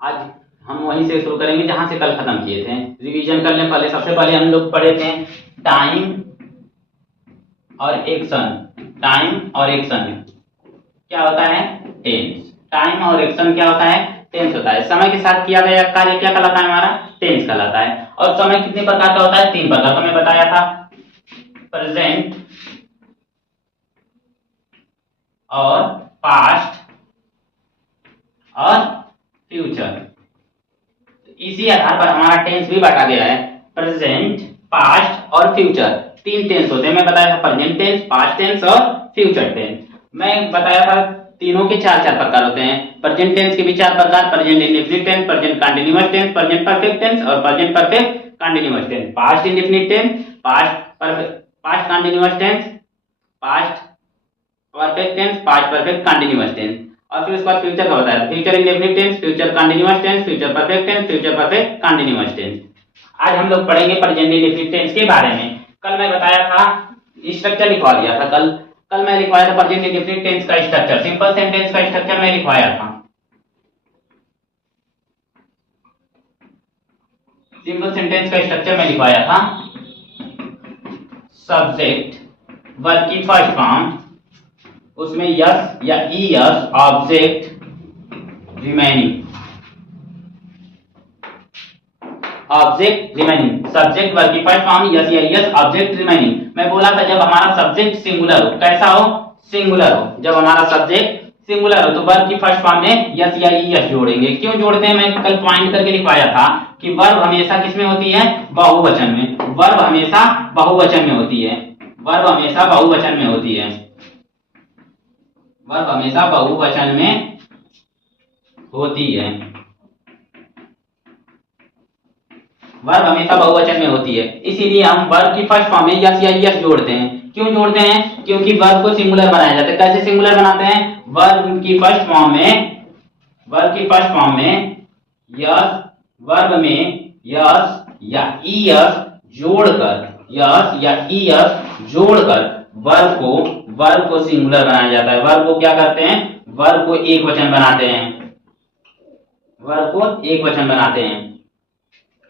आज हम वहीं से शुरू करेंगे जहां से कल खत्म किए थे। रिवीजन कर लें पहले। सबसे पहले हम लोग पढ़े थे टाइम और एक्शन। टाइम और एक्शन क्या होता है? टेंस। टाइम और एक्शन क्या होता है? टेंस होता है। समय के साथ किया गया कार्य क्या कहलाता है? हमारा टेंस कहलाता है। और समय कितने प्रकार का होता है? 3 प्रकार का मैं बताया था, प्रेजेंट और पास्ट और फ्यूचर। इसी आधार पर हमारा टेंस भी बांटा गया है, प्रेजेंट, पास्ट और फ्यूचर। 3 टेंस होते हैं। मैं बताया था प्रेजेंट टेंस, पास्ट टेंस और फ्यूचर टेंस। मैं बताया था तीनों के 4 प्रकार होते हैं। प्रेजेंट टेंस के भी 4 प्रकार, present indefinite tense, present continuous tense, present perfect tense और present perfect continuous tense. Past indefinite tense, past continuous tense, past perfect tense, past perfect continuous tense. और फिर उसके बाद फ्यूचर का बताया, future indefinite tense, future continuous tense, future perfect tense, future perfect continuous tense. आज हम लोग पढ़ेंगे प्रेजेंट इंडेफिनिट टेंस के बारे में। कल मैं बताया था, स्ट्रक्चर लिखवा दिया था। कल मैं लिखवाया था प्रेजेंट इंडेफिनिट टेंस का स्ट्रक्चर, सिंपल सेंटेंस का स्ट्रक्चर मैं लिखवाया था। सिंपल सेंटेंस का स्ट्रक्चर मैं लिखवाया था। सब्जेक्ट, वर्ब की फर्स्ट फॉर्म, उसमें यस या ES, object, remaining. Object remaining, subject verb की फर्स्ट फॉर्म यस या ईएस, ऑब्जेक्ट रिमेनिंग। मैं बोला था जब हमारा सब्जेक्ट सिंगुलर हो, कैसा हो? सिंगुलर हो। जब हमारा सब्जेक्ट सिंगुलर हो तो वर्ब की फर्स्ट फॉर्म में यस या ईएस जोड़ेंगे। क्यों जोड़ते हैं? मैं कल पॉइंट करके लिखवाया था कि वर्ब हमेशा किसमें होती है? बहुवचन में। वर्ब हमेशा बहुवचन में होती है। वर्ब हमेशा बहुवचन में होती है। वर्ब हमेशा बहुवचन में होती है। वर्ब हमेशा बहुवचन में होती है, इसीलिए हम वर्ब की फर्स्ट फॉर्म में यस या यस जोड़ते हैं। क्यों जोड़ते हैं? क्योंकि वर्ब को सिंगुलर बनाया जाता है। कैसे सिंगुलर बनाते हैं? वर्ब की फर्स्ट फॉर्म में, वर्ब की फर्स्ट फॉर्म में यस, वर्ब में यस या ईएस जोड़कर, यस या ईएस जोड़कर वर्ब को सिंगुलर बनाया जाता है। वर्ब को क्या करते हैं? वर्ब को एक वचन बनाते हैं। वर्ब को एक वचन बनाते हैं।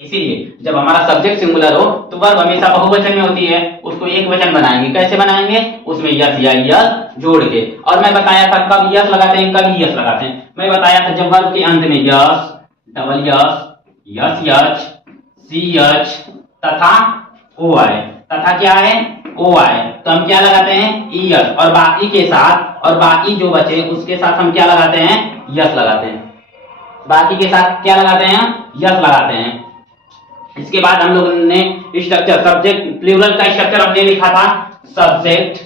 इसीलिए जब हमारा सब्जेक्ट सिंगुलर हो तो वर्ब हमेशा बहुवचन में होती है, उसको एक वचन बनाएंगे। कैसे बनाएंगे? उसमें यस या यस जोड़ के। और मैं बताया था कब यस लगाते हैं, कब यस लगाते हैं। मैं बताया था जब वर्ब के अंत में यस, डबल यस, यस यच, सी यच तथा ओ आए। तथा क्या है? ओ आए तो हम क्या लगाते हैं? ईएस। और बाकी के साथ, और बाकी जो बचे उसके साथ हम क्या लगाते हैं? यस लगाते हैं। बाकी के साथ क्या लगाते हैं? यस लगाते हैं। इसके बाद हम लोगों ने स्ट्रक्चर, सब्जेक्ट प्लूरल का स्ट्रक्चर हमने लिखा था। सब्जेक्ट,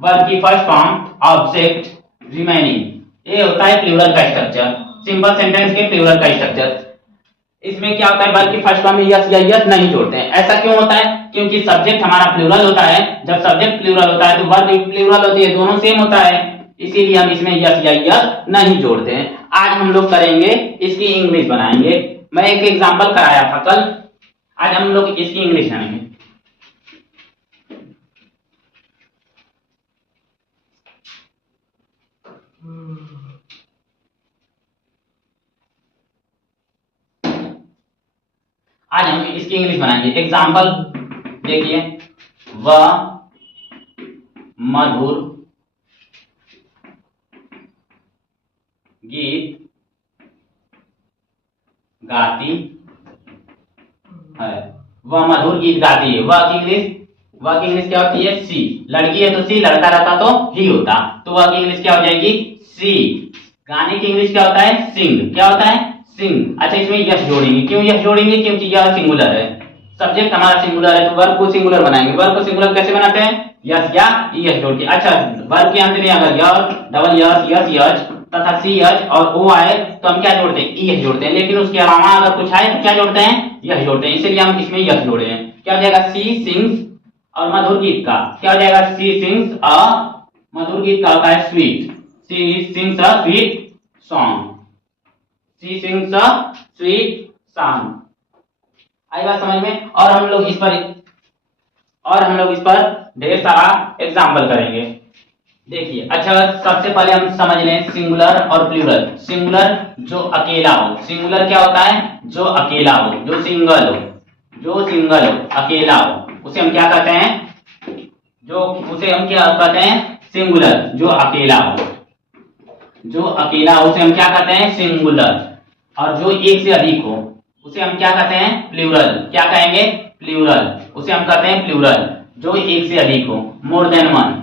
वर्ब की फर्स्ट फॉर्म, ऑब्जेक्ट, रिमेनिंग। ये होता है प्लूरल का स्ट्रक्चर, सिंपल सेंटेंस के प्लूरल का स्ट्रक्चर। इसमें क्या होता है? वर्ब की फर्स्ट फॉर्म में यस या यस नहीं जोड़ते हैं। ऐसा क्यों होता है? क्योंकि सब्जेक्ट हमारा प्लूरल होता है। जब सब्जेक्ट प्लूरल होता है तो वर्ब भी प्लूरल होती है, दोनों सेम होता है। इसीलिए हम इसमें यस या यस नहीं जोड़ते हैं। आज हम लोग करेंगे इसकी इंग्लिश बनाएंगे। मैं एक एग्जांपल कराया था कल, आज हम लोग इसकी इंग्लिश बनाएंगे। आज हम इसकी इंग्लिश बनाएंगे। एग्जांपल देखिए, वह मधुर गीत गाती है। वह मधुर गीत गाती है। वह की इंग्लिश क्या होती है? सी। लड़की है तो सी, लड़का रहता तो ही होता, तो वह की इंग्लिश क्या हो जाएगी? सी। गाने की इंग्लिश क्या होता है? सिंग। क्या होता है? सिंग। अच्छा, इसमें यस जोड़ेंगे। क्यों यस जोड़ेंगे? क्योंकि यह सिंगुलर है। सब्जेक्ट हमारा सिंगुलर है तो वर्ब को सिंगुलर बनाएंगे। वर्ब को सिंगुलर कैसे बनाते हैं? यस या यस जोड़ के। अच्छा, वर्ब के अंत में अगर yes, double yes, yes yes तथा सी एच और ओ आए तो हम क्या जोड़ते हैं? ई एच जोड़ते हैं। लेकिन उसके अलावा अगर कुछ आए तो क्या जोड़ते हैं? यस जोड़ते हैं। इसलिए हम इसमें यस जोड़े हैं। क्या हो जाएगा? सी सिंग्स, और मधुर गीत का क्या हो जाएगा? सी सिंग्स अ, मधुर गीत का होता है sweet. She sings a sweet song. She sings a sweet song. आई बात समझ में? और हम लोग इस पर ढेर सारा एग्जाम्पल करेंगे। देखिए अच्छा, सबसे पहले हम समझ लें सिंगुलर और प्लूरल। सिंगुलर जो अकेला हो, सिंगुलर क्या होता है? जो अकेला हो, जो सिंगल हो, जो सिंगल हो, अकेला हो, उसे हम क्या कहते हैं? जो उसे हम क्या कहते हैं? सिंगुलर। जो अकेला हो, जो अकेला हो उसे हम क्या कहते हैं? सिंगुलर। और जो एक से अधिक हो उसे हम क्या कहते हैं? प्लूरल। क्या कहेंगे? प्लूरल। उसे हम कहते हैं प्लूरल। जो एक से अधिक हो, more than one,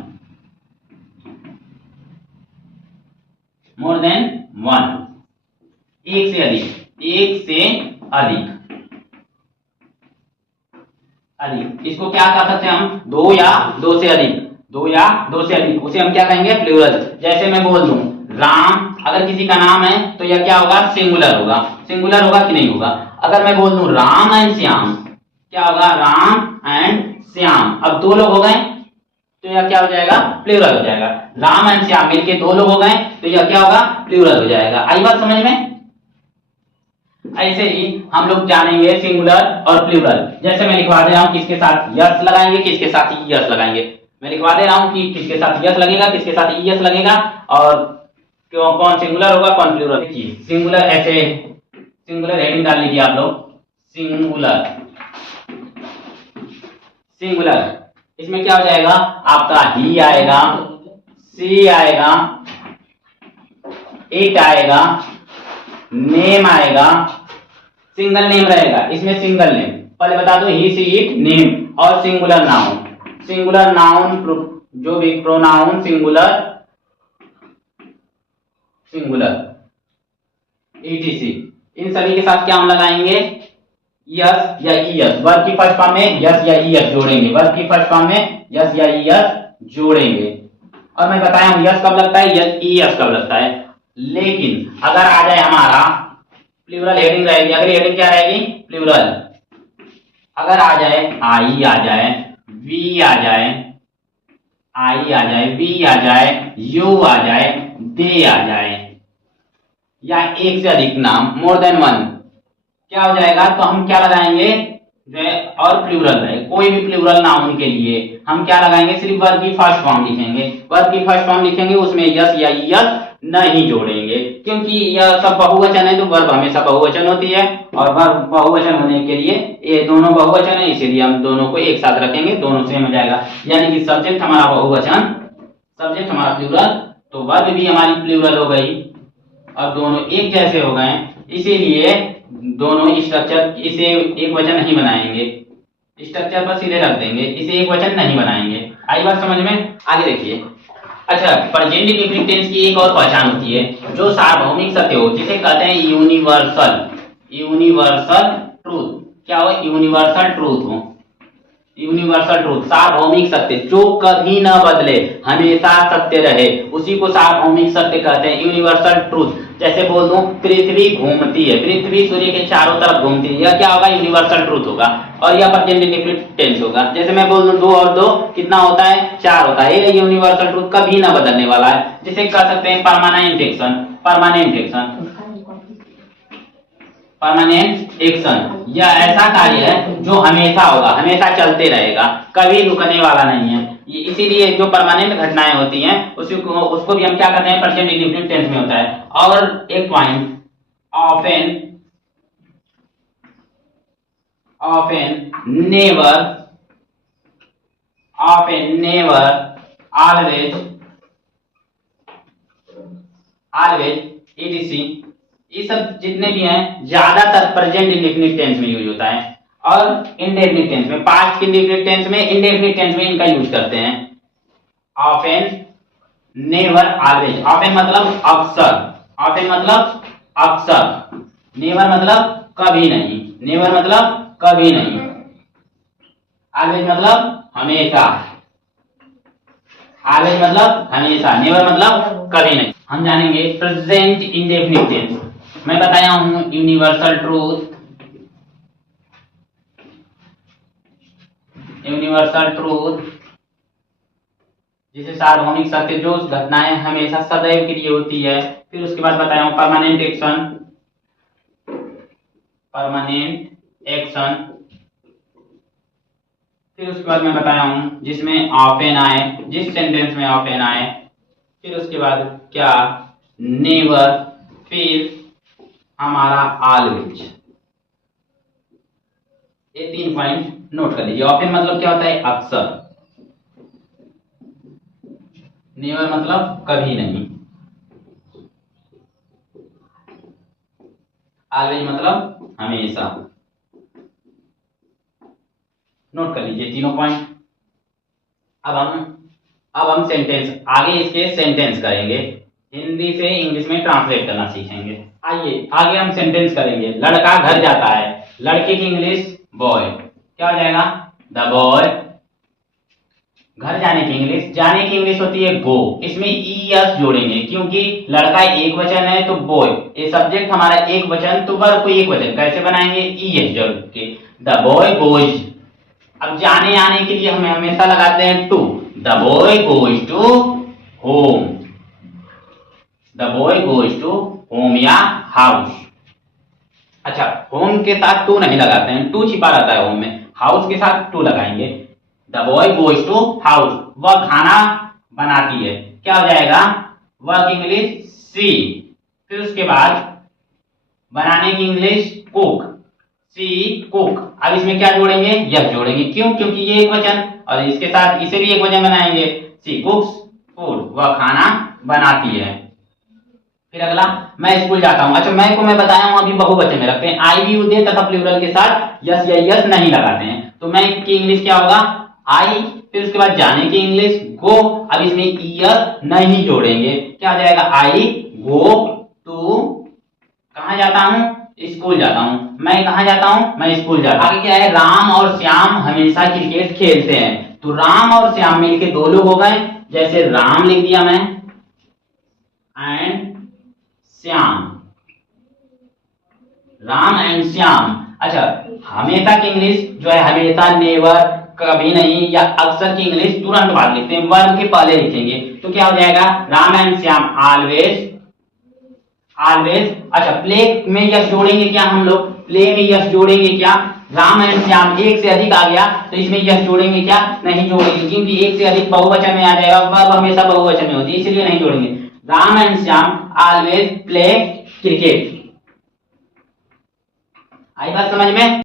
more than one, एक से अधिक, एक से अधिक, अधिक। इसको क्या कह सकते हैं हम? दो या दो से अधिक, दो या दो से अधिक, उसे हम क्या कहेंगे? प्लूरल। जैसे मैं बोल दूं राम, अगर किसी का नाम है तो यह क्या होगा? सिंगुलर होगा। सिंगुलर होगा कि नहीं होगा? अगर मैं बोल दूं राम एंड श्याम, क्या होगा? राम एंड श्याम। अब दो लोग हो गए तो यह क्या हो जाएगा? प्लूरल हो जाएगा। राम एंड श्याम मिलके दो लोग हो गए तो यह क्या होगा? प्लूरल हो जाएगा। आई बात समझ में? ऐसे ही हम लोग जानेंगे सिंगुलर और प्लूरल। जैसे मैं लिखवा दे रहा हूं किसके साथ यस लगाएंगे, किसके साथ यस लगाएंगे। मैं लिखवा दे रहा हूं कि किसके साथ यस लगेगा, किसके साथ यस लगेगा, और क्यों कौन सिंगुलर होगा कौन प्लूरल। देखिए सिंगुलर, ऐसे सिंगुलर हेडिंग डाल लीजिए आप लोग, सिंगुलर। सिंगुलर इसमें क्या हो जाएगा? आपका ही आएगा, सी आएगा, इट आएगा, नेम आएगा, सिंगल नेम रहेगा इसमें। सिंगल नेम पहले बता दो, ही सी इट नेम, और सिंगुलर नाउन। सिंगुलर नाउन जो भी प्रोनाउन सिंगुलर, सिंगुलर ईटीसी, इन सभी के साथ क्या हम लगाएंगे? यस या ईएस। वर्ब की फर्स्ट फॉर्म में यस या ईएस जोड़ेंगे, वर्ब की फर्स्ट फॉर्म में यस या ईएस जोड़ेंगे। और मैं बताया हूं यस कब लगता है, यस ईएस कब लगता है। लेकिन अगर आ जाए हमारा प्लूरल हेडिंग रहेगी, अगली हेडिंग क्या रहेगी? प्लूरल। अगर आ जाए आई आ जाए, वी आ जाए, आई आ जाए, वी आ जाए, यू आ जाए, दे आ जाए, या एक से अधिक नाम, मोर देन वन, क्या हो जाएगा? तो हम क्या लगाएंगे? जो है और प्लूरल है, कोई भी प्लूरल नाउन के लिए हम क्या लगाएंगे? सिर्फ वर्ब की फर्स्ट फॉर्म लिखेंगे। वर्ब की फर्स्ट फॉर्म लिखेंगे, उसमें यस या यस नहीं जोड़ेंगे, क्योंकि यह सब बहुवचन है तो वर्ब हमेशा बहुवचन होती है, और वर्ब बहुवचन होने के लिए ये दोनों बहुवचन है, इसीलिए हम दोनों को एक साथ रखेंगे, दोनों सेम हो जाएगा। यानी कि सब्जेक्ट हमारा बहुवचन, सब्जेक्ट हमारा प्लूरल, तो वर्ब भी हमारी प्लूरल हो गई, और दोनों एक जैसे हो गए, इसीलिए दोनों स्ट्रक्चर, इसे एक वचन नहीं बनाएंगे, स्ट्रक्चर पर सीधे रख देंगे, इसे एक वचन नहीं बनाएंगे। आई बात समझ में? आगे देखिए। अच्छा, प्रेजेंट इंडेफिनिट टेंस की एक और पहचान होती है जो सार्वभौमिक सत्य हो, जिसे कहते हैं यूनिवर्सल, यूनिवर्सल ट्रूथ। क्या हो? यूनिवर्सल ट्रूथ हो, यूनिवर्सल ट्रूथ, सार्वभौमिक सत्य जो कभी न बदले, हमेशा सत्य रहे, उसी को सार्वभौमिक सत्य कहते हैं, यूनिवर्सल ट्रूथ। जैसे बोल दूं पृथ्वी घूमती है, पृथ्वी सूर्य के चारों तरफ घूमती है, यह क्या होगा? यूनिवर्सल ट्रूथ होगा, और यह प्रेजेंट इंडेफिनिट टेंस होगा। जैसे मैं बोल दूं 2 और 2 कितना होता है? 4 होता है, ये यूनिवर्सल ट्रूथ कभी न बदलने वाला है, जिसे कह सकते हैं permanent action. Permanent action, permanent action, यह ऐसा कार्य है जो हमेशा होगा, हमेशा चलते रहेगा, कभी रुकने वाला नहीं है। इसीलिए जो परमानेंट घटनाएं होती हैं उसको भी हम क्या कहते हैं? प्रेजेंट इंडेफिनिट टेंस में होता है। और एक point, often, often, never, often, never, always, always, etc, ये सब जितने भी हैं ज्यादातर प्रेजेंट इंडेफिनिट टेंस में यूज होता है, और इंडेफिनिट टेंस में, पास्ट इंडेफिनिट टेंस में, इंडेफिनिट टेंस में इनका यूज करते हैं। Often, never, always. ऑफेन मतलब अक्सर, ऑफेन मतलब अक्सर, नेवर मतलब कभी नहीं, नेवर मतलब कभी नहीं, ऑलवेज मतलब हमेशा, ऑलवेज मतलब हमेशा, नेवर मतलब कभी नहीं। हम जानेंगे प्रेजेंट इंडेफिनिट टेंस। मैं बताया हूं यूनिवर्सल ट्रूथ, यूनिवर्सल ट्रूथ जिसे सार्वभौमिक सत्य, जो घटनाएं हमेशा सदैव के लिए होती है। फिर उसके बाद बताया हूं परमानेंट एक्शन, परमानेंट एक्शन। फिर उसके बाद मैं बताया हूं जिसमें ऑफेन आए, जिस सेंटेंस में ऑफेन आए, फिर उसके बाद क्या, नेवर, फिर हमारा ऑलवेज। ये 3 पॉइंट नोट कर लीजिए। ऑफन मतलब क्या होता है, अक्सर। नेवर मतलब कभी नहीं। ऑलवेज मतलब हमेशा। नोट कर लीजिए तीनों पॉइंट। अब हम सेंटेंस, आगे इसके सेंटेंस करेंगे, हिंदी से इंग्लिश में ट्रांसलेट करना सीखेंगे। आइए आगे हम सेंटेंस करेंगे। लड़का घर जाता है, लड़के की इंग्लिश बॉय, क्या हो जाएगा, द बॉय। घर जाने की इंग्लिश, जाने की इंग्लिश होती है गो, इसमें ईएस जोड़ेंगे क्योंकि लड़का एक वचन है तो बॉय, ये सब्जेक्ट हमारा एक वचन, तो वर्ब को एक वचन कैसे बनाएंगे, ईएस जोड़ के, द बॉय गोज। अब जाने आने के लिए हमें हमेशा लगाते हैं to, the boy goes to home, the boy goes to home या हाउस। अच्छा, होम के साथ टू नहीं लगाते हैं, टू छिपा रहता है होम में, हाउस के साथ टू लगाएंगे। The boy goes to house, वह खाना बनाती है, क्या हो जाएगा, वह की इंग्लिश सी। फिर उसके बाद बनाने की इंग्लिश कुक, सी कुक। अब इसमें क्या जोड़ेंगे, यस जोड़ेंगे, क्यों, क्योंकि ये एक वचन, और इसके साथ इसे भी एक वचन बनाएंगे, सी कुक्स फूड, वह खाना बनाती है। फिर अगला, मैं स्कूल जाता हूं। अच्छा, मैं को मैं बताया हूं अभी बहुवचन में रखते हैं, आई भी उदय तथा प्लूरल के साथ यस या यस नहीं लगाते हैं, तो मैं की इंग्लिश क्या होगा, आई। फिर उसके बाद जाने की इंग्लिश गो, अब इसमें यस नहीं जोड़ेंगे, क्या हो जाएगा, आई गो टू, कहां जाता हूं, स्कूल जाता हूं। मैं कहां जाता हूं, मैं स्कूल जाता हूं। आगे क्या है, राम और श्याम हमेशा क्रिकेट खेलते हैं, तो राम और श्याम मिलके दो लोग हो गए, जैसे राम लिख दिया मैं एंड श्याम, राम एंड श्याम। अच्छा, हमेशा की इंग्लिश जो है हमेशा, नेवर, कभी नहीं, या अक्सर की इंग्लिश तुरंत बाद लिखते हैं, वर्ब के पहले लिखेंगे, तो क्या हो जाएगा, Ram and Shyam always, always. अच्छा, प्ले में यस जोड़ेंगे क्या हम लोग, प्ले में यस जोड़ेंगे क्या, राम एंड श्याम एक से अधिक आ गया तो इसमें यस जोड़ेंगे क्या, नहीं जोड़ेंगे, क्योंकि एक से अधिक बहुवचन में आ जाएगा, वर्ब हमेशा बहुवचन में होती है, इसलिए नहीं जोड़ेंगे। Ram and Shyam always play cricket. आई बात समझ में।